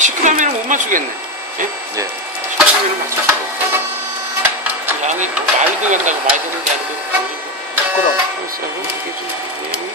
10g이면 못 맞추겠네. 예? 네. 10g이면 맞출 수가 없어. 양이 뭐 많이 들어간다고 많이 드는 게 아니고, 그럼. 이게 좀 내용이